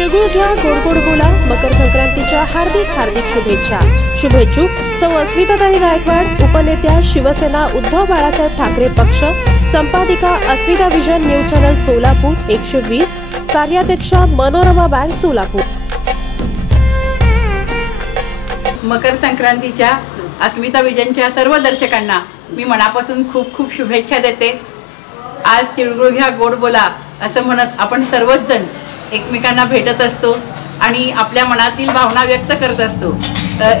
तिळगुळ घ्या, गोड गोड बोला. मकर संक्रांतीच्या हार्दिक शुभेच्छा. शुभेच्छुक सौ अस्मिताताई गायकवाड, उपनेत्या शिवसेना उद्धव बाळासाहेब ठाकरे पक्ष, संपादिका Asmita vision news channel Solapur 120, कार्याध्यक्षा मनोरमा बँक सोलापूर. मकर संक्रांतीच्या अस्मिता विजनच्या सर्व दर्शकांना मी मनापासून खूप खूप शुभेच्छा देते. आज तिळगुळ घ्या, गोड बोला असं म्हणत आपण सर्वच जण एकमेकांना भेटत असतो आणि आपल्या मनातील भावना व्यक्त करत असतो.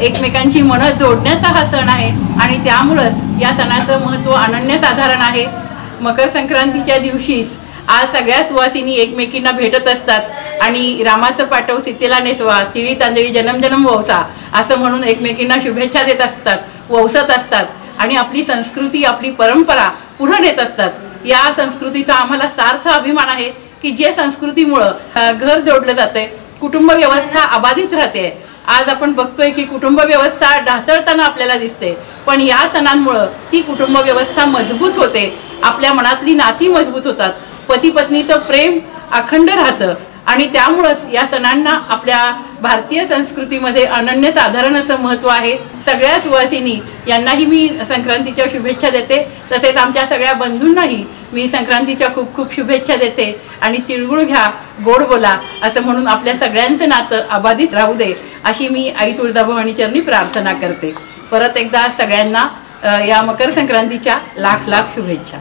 एकमेकांची मनं जोडण्याचा हा सण आहे आणि त्यामुळेच या सणाचं महत्त्व अनन्यसाधारण आहे. मकर संक्रांतीच्या दिवशीच आज सगळ्या सुवासिनी एकमेकींना भेटत असतात आणि रामाचं पाठव सीतेला नेसवा, तिळी तांदळी जन्म जन्म वौसा असं म्हणून एकमेकींना शुभेच्छा देत असतात, वौसत असतात आणि आपली संस्कृती, आपली परंपरा पुढे नेत असतात. या संस्कृतीचा आम्हाला सार्थ अभिमान आहे की जे संस्कृतीमुळं घर जोडलं जाते, कुटुंब व्यवस्था अबाधित राहते. आज आपण बघतोय की कुटुंब व्यवस्था ढासळताना आपल्याला दिसते, पण या सणांमुळं ती कुटुंब व्यवस्था मजबूत होते, आपल्या मनातली नाती मजबूत होतात, पती पत्नीचं प्रेम अखंड राहतं आणि त्यामुळंच या सणांना आपल्या भारतीय संस्कृतीमध्ये अनन्यसाधारण असं महत्त्व आहे. सगळ्या सुवासिनी यांनाही मी संक्रांतीच्या शुभेच्छा देते, तसेच आमच्या सगळ्या बंधूंनाही मी संक्रांतीच्या खूप खूप शुभेच्छा देते आणि तिळगुळ घ्या, गोड बोला असं म्हणून आपल्या सगळ्यांचं नातं अबाधित राहू दे अशी मी आई तुळजाभवानी चरणी प्रार्थना करते. परत एकदा सगळ्यांना या मकर संक्रांतीच्या लाख लाख शुभेच्छा.